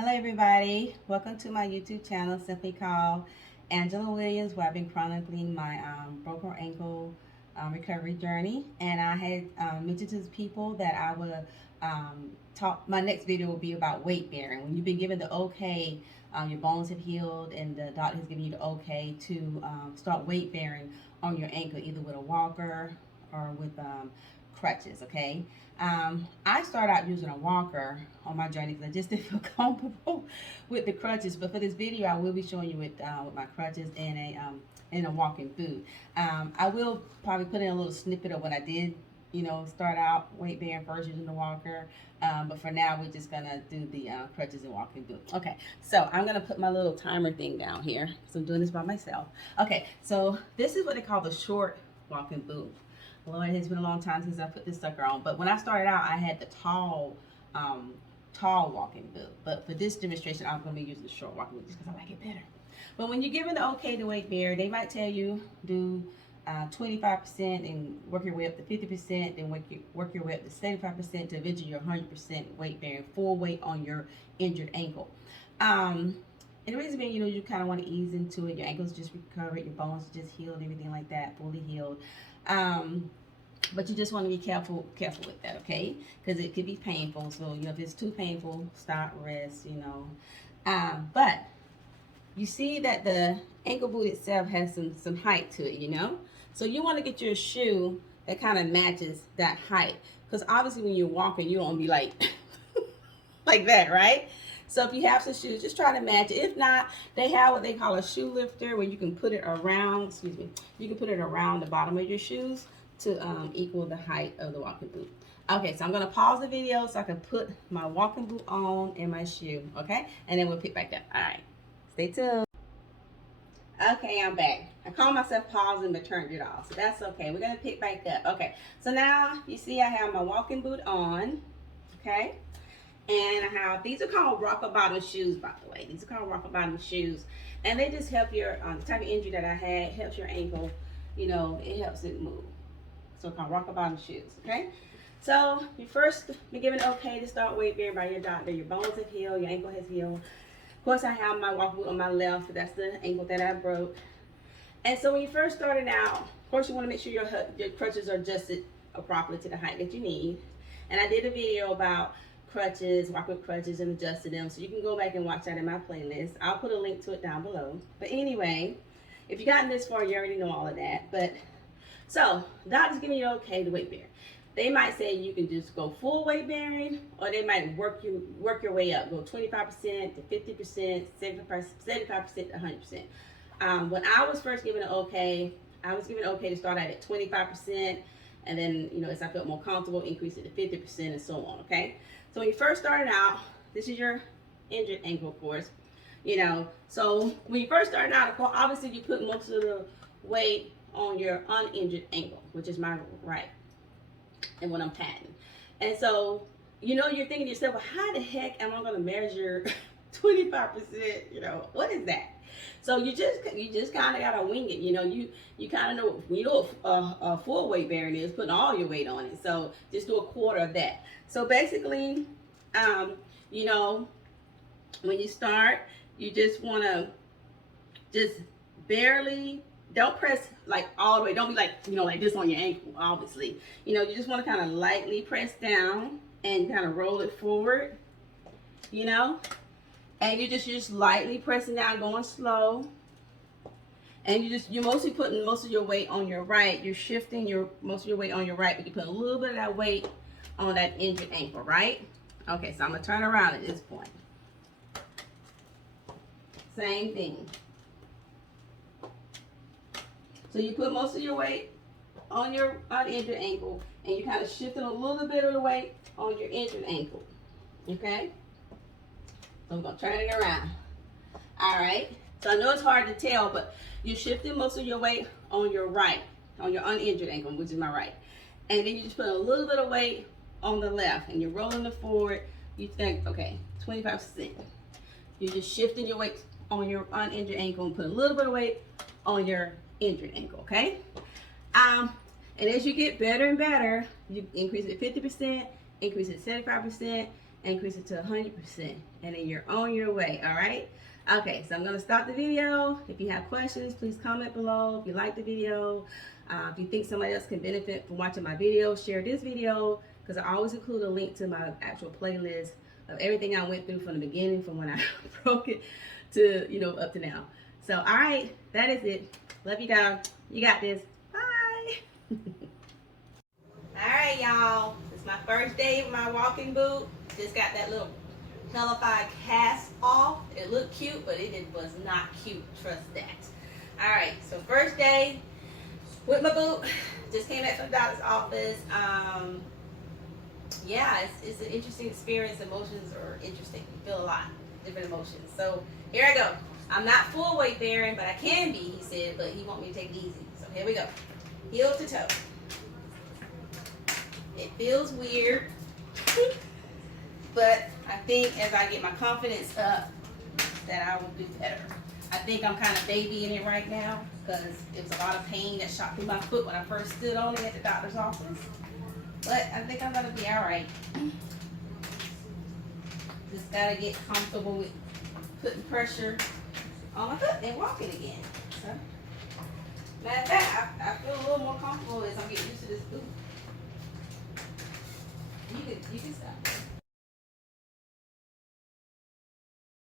Hello everybody, welcome to my YouTube channel simply called Angela Williams, where I've been chronicling my broken ankle recovery journey. And I had mentioned to people that I would talk, my next video will be about weight bearing. When you've been given the okay, your bones have healed and the doctor has given you the okay to start weight bearing on your ankle, either with a walker or with crutches, okay? I started out using a walker on my journey because I just didn't feel comfortable with the crutches. But for this video, I will be showing you with my crutches and a walking boot. I will probably put in a little snippet of what I did, start out weight bearing first using the walker. But for now, we're just gonna do the crutches and walking boot. Okay, so I'm gonna put my little timer thing down here because I'm doing this by myself. Okay, so this is what they call the short walking boot. Lord, it's been a long time since I put this sucker on. But when I started out, I had the tall walking boot. But for this demonstration, I'm going to be using the short walking boot just because I like it better. But when you're given the okay to weight bear, they might tell you do 25% and work your way up to 50%, then work your way up to 75% to eventually your 100% weight bearing, full weight on your injured ankle. And the reason being, you kind of want to ease into it. Your ankles just recovered, your bones just healed, everything like that, fully healed. But you just want to be careful with that, okay? Because it could be painful. So, if it's too painful, stop, rest, But you see that the ankle boot itself has some height to it, So you want to get your shoe that kind of matches that height. Because obviously when you're walking, you don't want to be like, like that, right? So if you have some shoes, just try to match it. If not, they have what they call a shoe lifter where you can put it around, you can put it around the bottom of your shoes to equal the height of the walking boot. Okay, so I'm gonna pause the video so I can put my walking boot on and my shoe, okay? And then we'll pick back up. All right, stay tuned. Okay, I'm back. I called myself pausing but turned it off, so that's okay. We're gonna pick back up. Okay, so now you see I have my walking boot on, okay? And I have, these are called rocker bottom shoes, by the way. These are called rocker bottom shoes. And they just help your, the type of injury that I had, helps your ankle, it helps it move. So called rocker bottom shoes, okay? So you first be given okay to start weight bearing by your doctor. Your bones have healed, your ankle has healed. Of course, I have my walking boot on my left. That's the ankle that I broke. And so when you first started out, of course, you want to make sure your crutches are adjusted properly to the height that you need. And I did a video about crutches, walking with crutches and adjusting them. So you can go back and watch that in my playlist. I'll put a link to it down below. But anyway, if you've gotten this far, you already know all of that. But so, doctor's giving you okay to weight bear. They might say you can just go full weight bearing, or they might work your way up. Go 25% to 50%, 75% to 100%. When I was first given an okay, I was given an okay to start out at 25%, and then, as I felt more comfortable, increase it to 50% and so on, okay? So when you first started out, this is your injured ankle, of course. So when you first started out, of course, obviously you put most of the weight on your uninjured ankle, which is my right, and when I'm patting. And so, you're thinking to yourself, well, how the heck am I going to measure 25%? What is that? So you just kind of got to wing it. You kind of know, a full weight bearing is putting all your weight on it. So just do a quarter of that. So basically, when you start, you just want to just barely, don't press like all the way. Don't be like, like this on your ankle, obviously. You just want to kind of lightly press down and kind of roll it forward, and you're just lightly pressing down, going slow. And you're mostly putting most of your weight on your right. You're shifting most of your weight on your right, but you put a little bit of that weight on that injured ankle, right? Okay, so I'm gonna turn around at this point. Same thing. So you put most of your weight on your uninjured ankle, and you're kind of shifting a little bit of the weight on your injured ankle. Okay? So I'm going to turn it around. All right? So I know it's hard to tell, but you're shifting most of your weight on your right, on your uninjured ankle, which is my right. And then you just put a little bit of weight on the left, and you're rolling it forward. You think, okay, 25%. You're just shifting your weight on your uninjured ankle and put a little bit of weight on your injured ankle, okay? And as you get better and better, you increase it 50%, increase it 75%, increase it to 100%, and then you're on your way. All right. Okay, so I'm gonna stop the video. If you have questions, please comment below. If you like the video, if you think somebody else can benefit from watching my video, share this video, because I always include a link to my actual playlist of everything I went through from the beginning, from when I broke it to, you know, up to now. So, all right, that is it. Love you guys. You got this. Bye. All right, y'all. It's my first day of my walking boot. Just got that little nullified cast off. It looked cute, but it was not cute. Trust that. All right, so first day with my boot. Just came back from the doctor's office. Yeah, it's an interesting experience. Emotions are interesting. You feel a lot, different emotions. So here I go. I'm not full weight bearing, but I can be, he said, but he want me to take it easy. So here we go. Heel to toe. It feels weird, but I think as I get my confidence up, that I will do better. I think I'm kind of babying it right now because it was a lot of pain that shot through my foot when I first stood on it at the doctor's office. But I think I'm gonna be all right. Just gotta get comfortable with putting pressure on my foot and walking again. So, matter of fact, I